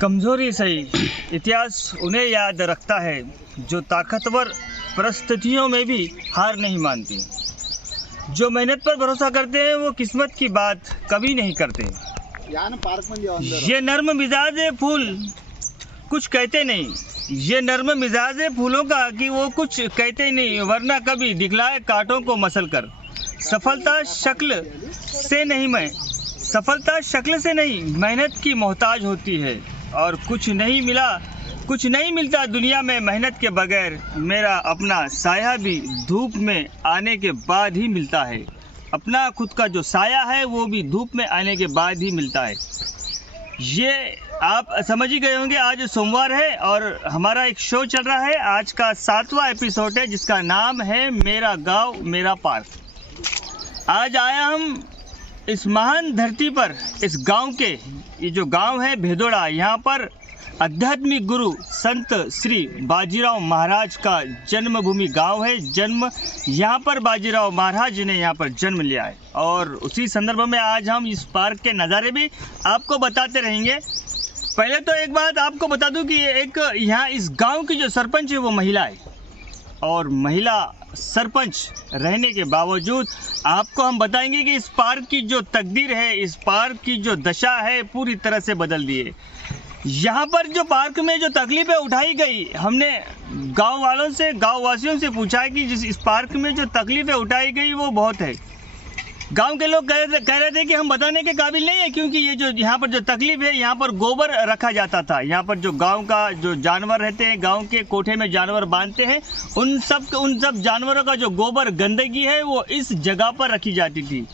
कमजोरी सही, इतिहास उन्हें याद रखता है जो ताकतवर परिस्थितियों में भी हार नहीं मानते। जो मेहनत पर भरोसा करते हैं वो किस्मत की बात कभी नहीं करते। ये नर्म मिजाज फूल कुछ कहते नहीं, ये नर्म मिजाज फूलों का कि वो कुछ कहते नहीं, वरना कभी दिखलाए कांटों को मसल कर। सफलता शक्ल से नहीं मेहनत की मोहताज होती है। और कुछ नहीं मिलता दुनिया में मेहनत के बगैर। मेरा अपना साया भी धूप में आने के बाद ही मिलता है। अपना खुद का जो साया है वो भी धूप में आने के बाद ही मिलता है। ये आप समझ ही गए होंगे। आज सोमवार है और हमारा एक शो चल रहा है। आज का 7वां एपिसोड है जिसका नाम है मेरा गांव मेरा पार्क। आज आया हम इस महान धरती पर, इस गांव के, ये जो गांव है भेदोड़ा, यहाँ पर आध्यात्मिक गुरु संत श्री बाजीराव महाराज का जन्मभूमि गांव है। यहाँ पर बाजीराव महाराज ने यहाँ पर जन्म लिया है और उसी संदर्भ में आज हम इस पार्क के नज़ारे भी आपको बताते रहेंगे। पहले तो एक बात आपको बता दूं कि एक यहाँ इस गांव की जो सरपंच है वो महिला है और महिला सरपंच रहने के बावजूद आपको हम बताएंगे कि इस पार्क की जो तकदीर है, इस पार्क की जो दशा है, पूरी तरह से बदल दी है। यहाँ पर जो पार्क में जो तकलीफें उठाई गई, हमने गांव वासियों से पूछा है कि इस पार्क में जो तकलीफें उठाई गई वो बहुत है। गांव के लोग कह रहे थे कि हम बताने के काबिल नहीं है, क्योंकि ये जो यहाँ पर जो तकलीफ है, यहाँ पर गोबर रखा जाता था। यहाँ पर जो गांव का जो जानवर रहते हैं, गांव के कोठे में जानवर बांधते हैं, उन सब जानवरों का जो गोबर गंदगी है वो इस जगह पर रखी जाती थी।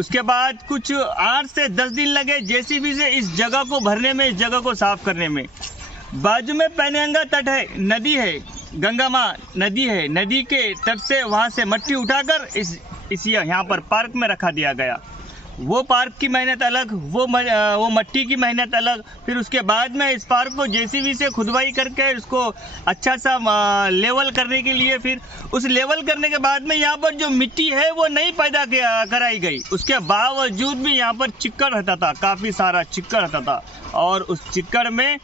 उसके बाद कुछ 8 से 10 दिन लगे जेसीबी से इस जगह को भरने में, इस जगह को साफ करने में। बाजू में पैनगंगा तट है, नदी है, गंगा माँ नदी है। नदी के तट से वहाँ से मट्टी उठाकर इस यहाँ पर पार्क में रखा दिया गया। वो पार्क की मेहनत अलग, वो मट्टी की मेहनत अलग। फिर उसके बाद में इस पार्क को जेसीबी से खुदवाई करके उसको अच्छा सा लेवल करने के लिए, फिर उस लेवल करने के बाद में यहाँ पर जो मिट्टी है वो नहीं पैदा कराई गई। उसके बावजूद भी यहाँ पर चिक्कड़ रहता था, काफ़ी सारा चिक्कड़ रहता था। और उस चिक्कड़ में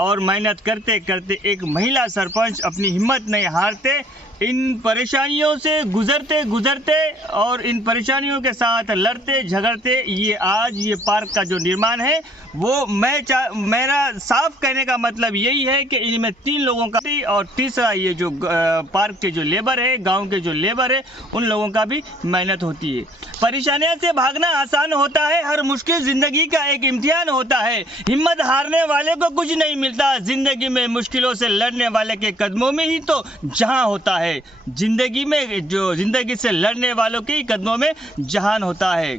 और मेहनत करते करते एक महिला सरपंच अपनी हिम्मत नहीं हारते, इन परेशानियों से गुजरते और इन परेशानियों के साथ लड़ते झगड़ते ये आज ये पार्क का जो निर्माण है वो मेरा साफ कहने का मतलब यही है कि इनमें 3 लोगों का और तीसरा ये जो पार्क के जो लेबर है, गांव के जो लेबर है, उन लोगों का भी मेहनत होती है। परेशानियों से भागना आसान होता है, हर मुश्किल जिंदगी का एक इम्तिहान होता है। हिम्मत हारने वाले को कुछ नहीं मिलता, जिंदगी में मुश्किलों से लड़ने वाले के कदमों में ही तो जहां होता है। जिंदगी में जो जिंदगी से लड़ने वालों के कदमों में जहान होता है।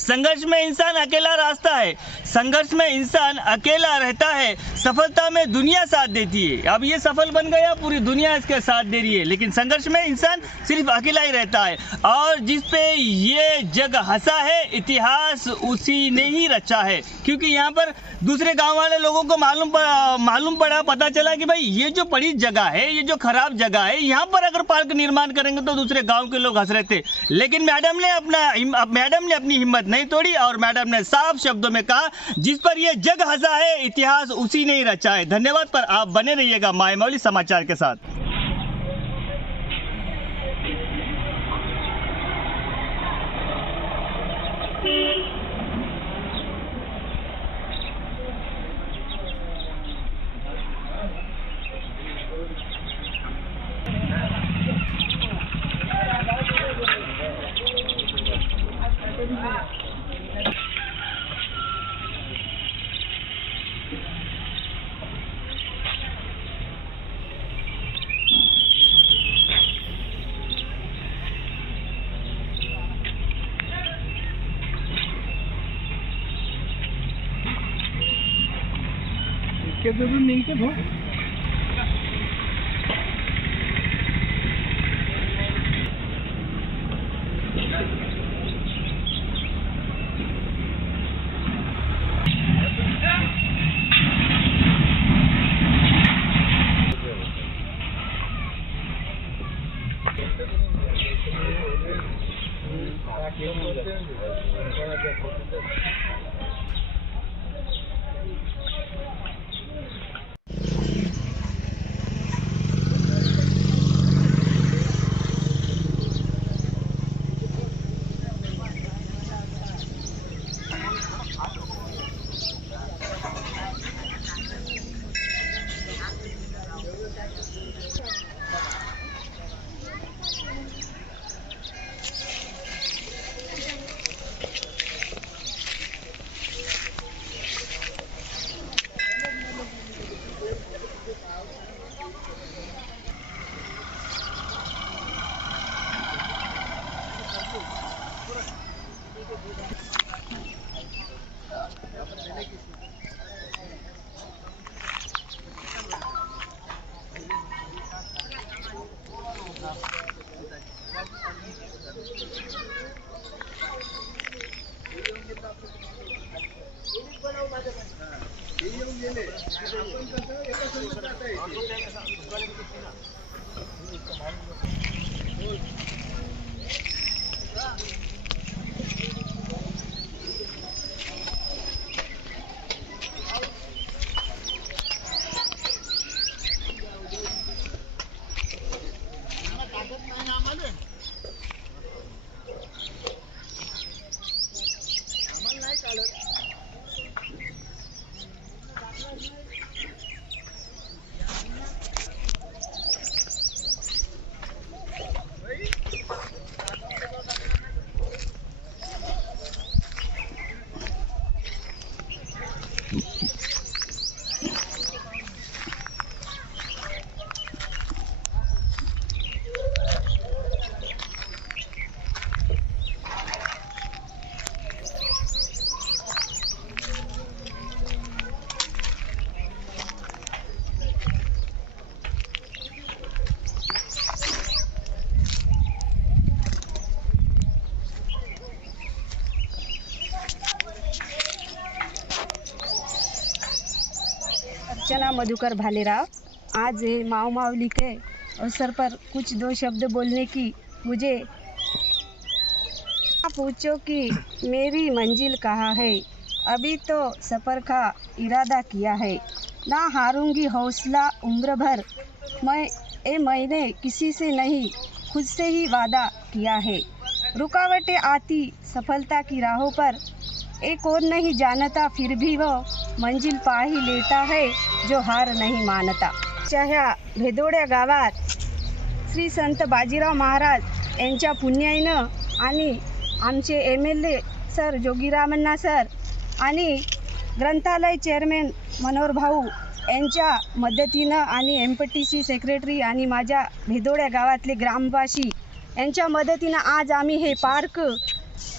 संघर्ष में इंसान अकेला रास्ता है, संघर्ष में इंसान अकेला रहता है, सफलता में दुनिया साथ देती है। अब ये सफल बन गया, पूरी दुनिया इसके साथ दे रही है, लेकिन संघर्ष में इंसान सिर्फ अकेला ही रहता है। और जिस पे ये जग हंसा है, इतिहास उसी ने ही रचा है। क्योंकि यहाँ पर दूसरे गांव वाले लोगों को मालूम पड़ा, पता चला कि भाई ये जो बड़ी जगह है, ये जो खराब जगह है, यहाँ पर अगर पार्क निर्माण करेंगे तो दूसरे गाँव के लोग हंस रहे थे। लेकिन मैडम ने अपनी हिम्मत नहीं तोड़ी और मैडम ने साफ शब्दों में कहा, जिस पर ये जग हंसा है, इतिहास उसी ने ही रचा है। धन्यवाद। पर आप बने रहिएगा माय मौली समाचार के साथ। इसके जरूर नहीं के भो अर्चना मधुकर भालेराव। आज ये माओ मावली के अवसर पर कुछ दो शब्द बोलने की मुझे पूछो कि मेरी मंजिल कहाँ है, अभी तो सफ़र का इरादा किया है, ना हारूंगी हौसला उम्र भर, मैंने किसी से नहीं खुद से ही वादा किया है। रुकावटें आती सफलता की राहों पर, एक और नहीं जानता फिर भी वो मंजिल पा ही लेता है जो हार नहीं मानता। चाह्या भेदोड्या गावात श्री संत बाजीराव महाराज यांच्या पुण्याईनं आणि आमचे MLA सर जोगीरामण्णा सर आणि ग्रंथालय चेअरमॅन मनोहर भाऊ यांच्या मदतीनं आणि MPTC सेक्रेटरी आणि माझ्या भेदोड्या गावातले ग्रामवासी यांच्या मदतीनं आज आम्ही हे पार्क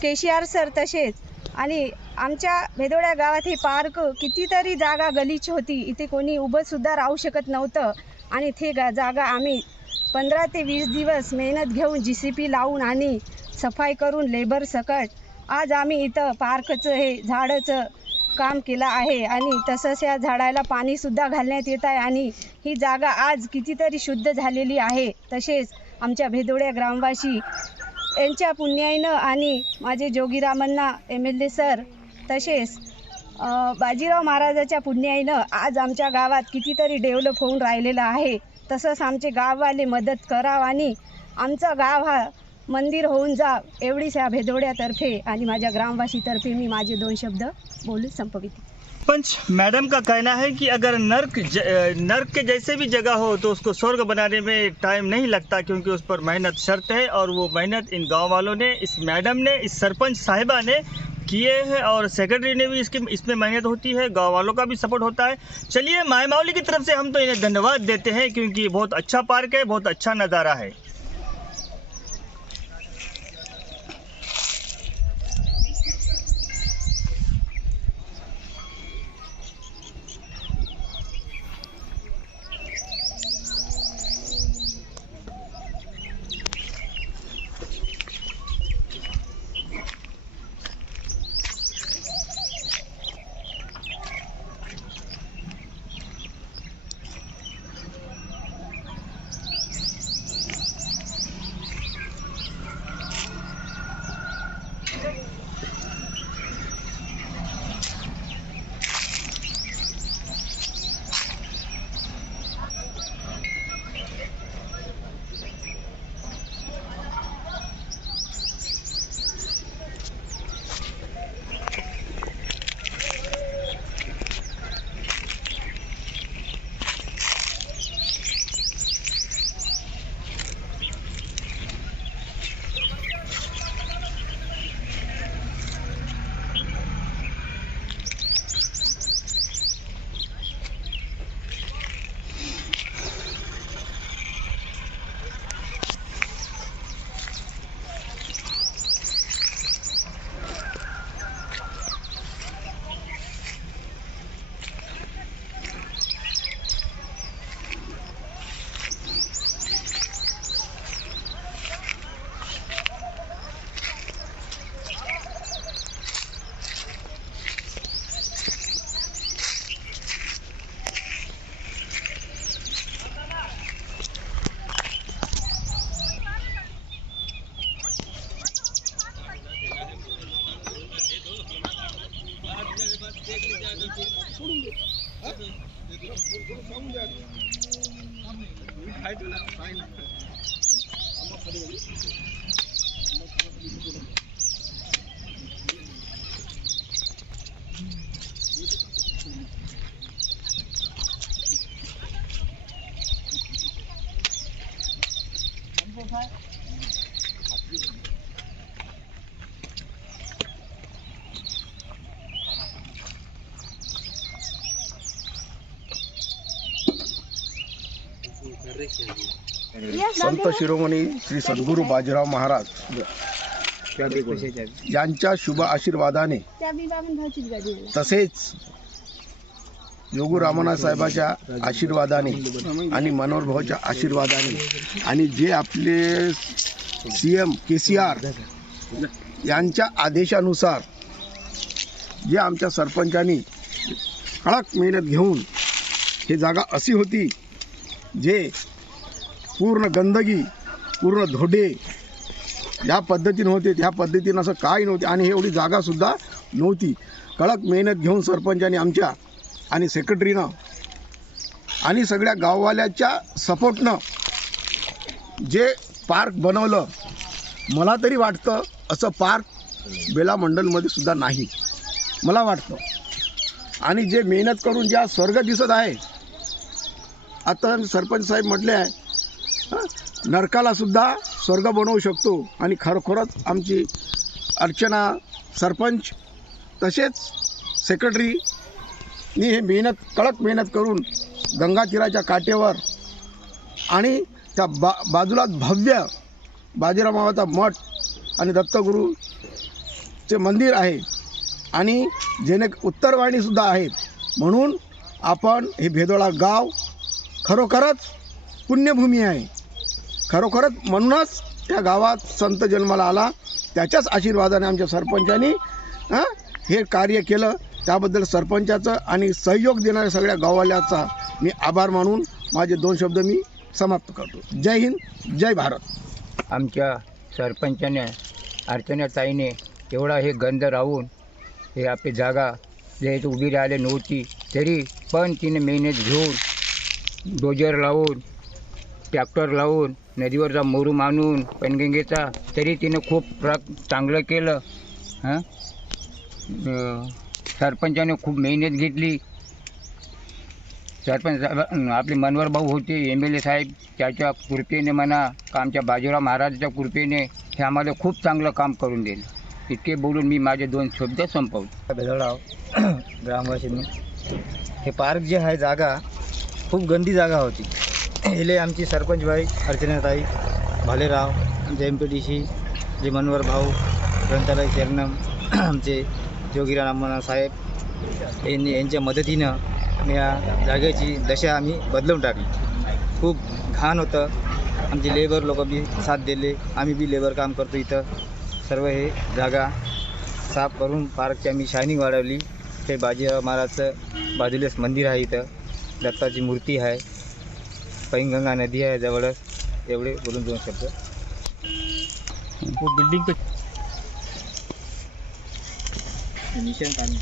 KCR सर तसेच आणि आमच्या भेदोड्या गावात हे पार्क कितीतरी जागा गलीच होती, इथे कोणी उभंसुद्धा राहू शकत नव्हतं आणि ते जागा आम्ही 15 ते 20 दिवस मेहनत घेऊन JCP लावून आणि सफाई करून लेबर सकट आज आम्ही इथं पार्कचं हे झाडाचं काम केलं आहे आणि तसंच या झाडाला पाणीसुद्धा घालण्यात येत आहे आणि ही जागा आज कितीतरी शुद्ध झालेली आहे। तसेच आमच्या भेदोड्या ग्रामवासी यांच्या पुण्याईनं आणि माझे जोगीरामण्णा MLA सर तसेच बाजीराव महाराजाच्या पुण्याईनं आज आमच्या गावात कितीतरी डेव्हलप होऊन राहिलेलं आहे। तसंच आमचे गाववाले मदत करावं आणि आमचं गाव हा मंदिर होऊन जा एवढीच ह्या भेदोड्यातर्फे आणि माझ्या ग्रामवासीतर्फे मी माझे 2 शब्द बोलून संपविते। पंच मैडम का कहना है कि अगर नर्क के जैसे भी जगह हो तो उसको स्वर्ग बनाने में टाइम नहीं लगता, क्योंकि उस पर मेहनत शर्त है और वो मेहनत इन गांव वालों ने, इस मैडम ने, इस सरपंच साहिबा ने किए हैं और सेक्रेटरी ने भी इसमें मेहनत होती है, गांव वालों का भी सपोर्ट होता है। चलिए माय मावली की तरफ से हम तो इन्हें धन्यवाद देते हैं क्योंकि बहुत अच्छा पार्क है, बहुत अच्छा नज़ारा है। संत शिरोमणी श्री सद्गुरू बाजीराव महाराज यांच्या शुभ आशीर्वादाने तसेच योगू रामनाथ साहेबाच्या आशीर्वादाने आणि मनोहर भाऊच्या आशीर्वादाने आणि जे आपले CM KCR यांच्या आदेशानुसार जे आमच्या सरपंचांनी कडक मेहनत घेऊन ही जागा अशी होती जे पूर्ण गंदगी पूर्ण धोडे या पद्धतीने होते, त्या पद्धतीनं असं काही नव्हते आणि हे एवढी जागासुद्धा नव्हती. कडक मेहनत घेऊन सरपंचांनी आमच्या आणि सेक्रेटरीनं आणि सगळ्या गाववाल्याच्या सपोर्टनं जे पार्क बनवलं, मला तरी वाटतं असं पार्क बेला मंडलमध्ये सुद्धा नाही मला वाटतं. आणि जे मेहनत करून ज्या स्वर्ग दिसत आहे, आता सरपंच साहेब म्हटले आहे नरकाला सुद्धा स्वर्ग बनवू शकतो. आणि खरोखरच आमची अर्चना सरपंच तसेच सेक्रेटरीनी हे कडक मेहनत करून गंगा तीराच्या काठेवर आणि त्या बाजूलाच भव्य बाजीराव मामाचा मठ आणि दत्तगुरूचे मंदिर आहे आणि जेणे उत्तरवाहिनीसुद्धा आहेत. म्हणून आपण हे भेदोळा गाव खरोखरच पुण्यभूमी आहे. खरोखरच म्हणूनच त्या गावात संत जन्माला आला. त्याच्याच आशीर्वादाने आमच्या सरपंचांनी हे कार्य केलं. त्याबद्दल सरपंचाचं आणि सहयोग देणाऱ्या सगळ्या गाववाल्याचा मी आभार मानून माझे 2 शब्द मी समाप्त करतो. जय हिंद, जय भारत. आमच्या सरपंचाने अर्चनाताईने एवढा हे गंध राहून हे आपली जागा जे उभी राहिले नव्हती तरी पण तिने मेहनत घेऊन डोजर लावून ट्रॅक्टर लावून नदीवरचा मोरू आणून पनगंगेचा तरी तिनं खूप चांगलं केलं. सरपंचाने खूप मेहनत घेतली. सरपंच आपले मनोहर भाऊ होते MLA साहेब, त्याच्या कृपेने म्हणा का आमच्या बाजीराव महाराजाच्या कृपेने हे आम्हाला खूप चांगलं काम करून दिलं. इतके बोलून मी माझे 2 शब्द संपवतो. भेदोळा ग्रामवासींनी हे पार्क जे आहे जागा खूप गंदी जागा होती. हिले आमची सरपंचबाई अर्चनाताई भालेराव, आमचे MPDC जे मनोहर भाऊ, ग्रंथालय चेअरमन आमचे योगीराव रामनाथ साहेब यांच्या मदतीनं या जागेची दशा आम्ही बदलून टाकली. खूप घाण होतं. आमचे लेबर लोक बी साथ दिले. आम्ही बी लेबर काम करतो इथं. सर्व हे जागा साफ करून पार्कची आम्ही शायनिंग वाढवली. ते बाजीराव महाराजचं बाजूलाच मंदिर आहे. इथं दत्ताची मूर्ती आहे. पैनगंगा नदी आहे जवळच. एवढे बोलून 2 शब्द. वो बिल्डिंग पे निशान पाणी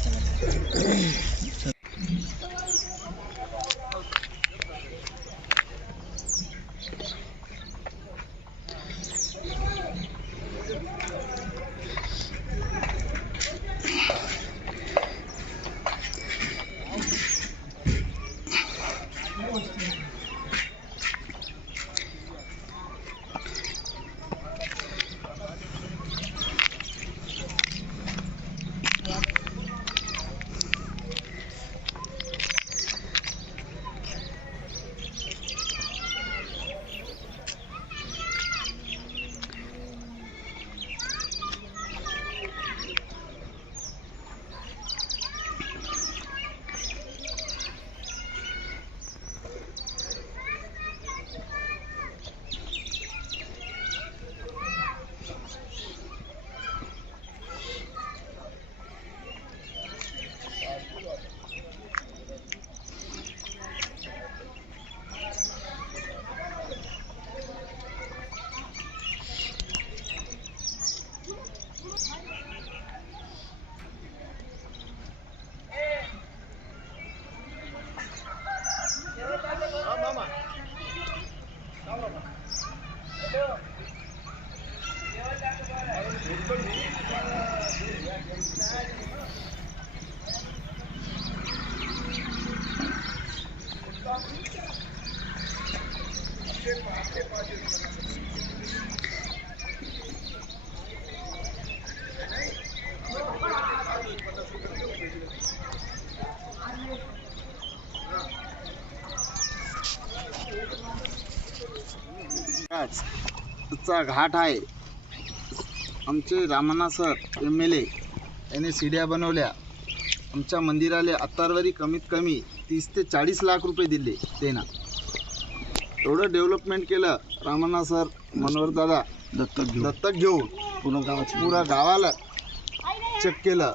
चा घाट आहे. आमचे रामण्णा सर MLA यांनी सीड्या बनवल्या. आमच्या मंदिराला आत्तावरी कमीत कमी 30 ते 40 लाख रुपये दिले त्यांना. एवढं डेव्हलपमेंट केलं रामण्णा सर, मनोहर दादा दत्तक घेऊन पुरा गावाला चेक केलं.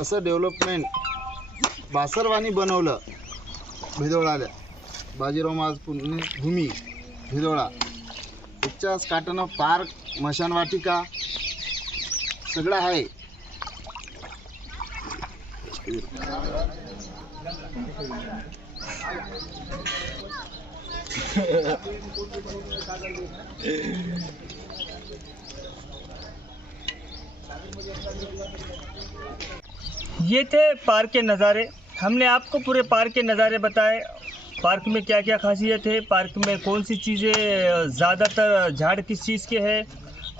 असं डेव्हलपमेंट बासरवानी बनवलं भिदोळाला. बाजीराव महाराज पुण्यभूमी भिदोळा, त्याच्याच काठानं पार्क, मशानवाटिका सगळं आहे. ये थे पार्क के नज़ारे. हमने आपको पूरे पार्क के नज़ारे बताए. पार्क में क्या क्या खासियत है, पार्क में कौन सी चीज़ें ज़्यादातर झाड़ किस चीज़ के हैं,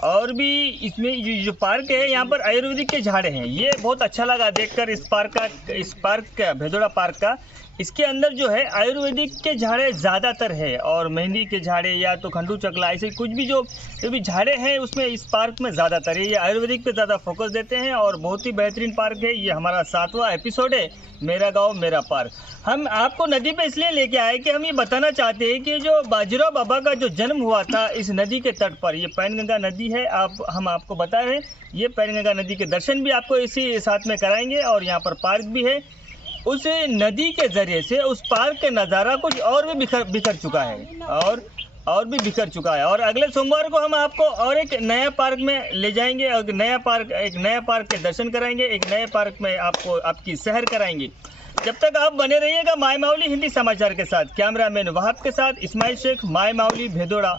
और भी इसमें जो पार्क है यहाँ पर आयुर्वेदिक के झाड़े हैं. ये बहुत अच्छा लगा देखकर इस पार्क का भेदोड़ा पार्क का. इसके अंदर जो है आयुर्वेदिक के झाड़े ज़्यादातर है, और मेहंदी के झाड़े या तो खंडू चकला ऐसे कुछ भी जो भी झाड़े हैं उसमें इस पार्क में ज़्यादातर है. ये आयुर्वेदिक पे ज़्यादा फोकस देते हैं और बहुत ही बेहतरीन पार्क है. ये हमारा 7वां एपिसोड है, मेरा गांव मेरा पार्क. हम आपको नदी पे इसलिए लेके आए कि हम ये बताना चाहते हैं कि जो बाजीराव बाबा का जो जन्म हुआ था इस नदी के तट पर, ये पैनगंगा नदी है. हम आपको बता रहे हैं ये पैनगंगा नदी के दर्शन भी आपको इसी साथ में कराएंगे, और यहाँ पर पार्क भी है. उस नदी के ज़रिए से उस पार्क का नज़ारा कुछ और भी बिखर चुका है, और भी बिखर चुका है. और अगले सोमवार को हम आपको और एक नया पार्क में ले जाएंगे, और एक नया पार्क के दर्शन कराएंगे, एक नए पार्क में आपको आपकी सैर कराएंगे. जब तक आप बने रहिएगा माय मावली हिंदी समाचार के साथ. कैमरामैन वहाब के साथ इस्माइल शेख, माय मावली भेदोड़ा.